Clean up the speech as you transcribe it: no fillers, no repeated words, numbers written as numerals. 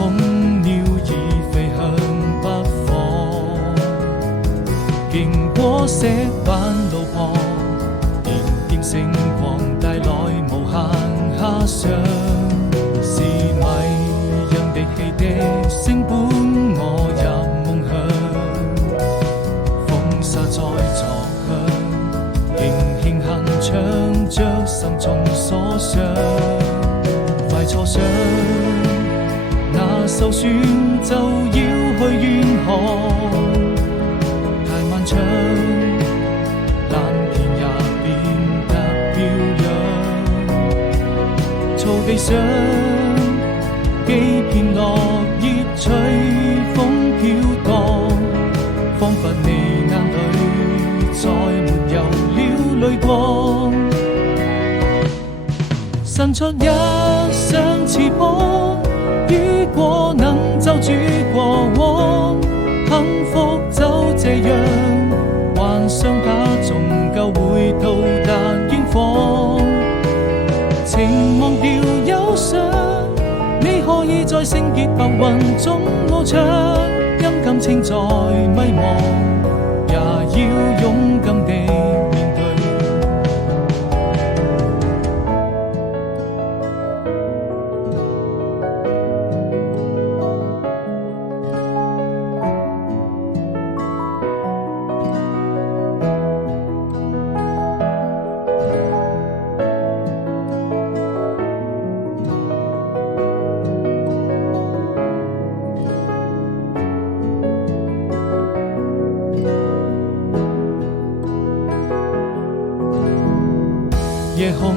空鳥已飛向北方，經過石板路旁，點點星光帶來無限遐想，是迷人的汽笛聲伴我入夢鄉，風沙在作響，輕輕哼唱着心中所想，快坐上那艘船就要去遠航，太漫長，藍天也變得飄揚，草地上幾片落葉隨風飄蕩，彷彿你眼裏再沒有了淚光，伸出一雙翅膀，雨過能就住過往，幸福就這樣，幻想它終究會到達遠方，情忘掉憂傷，你可以在聖潔白雲中翱翔，因感情在迷茫，也要勇敢地面對。夜空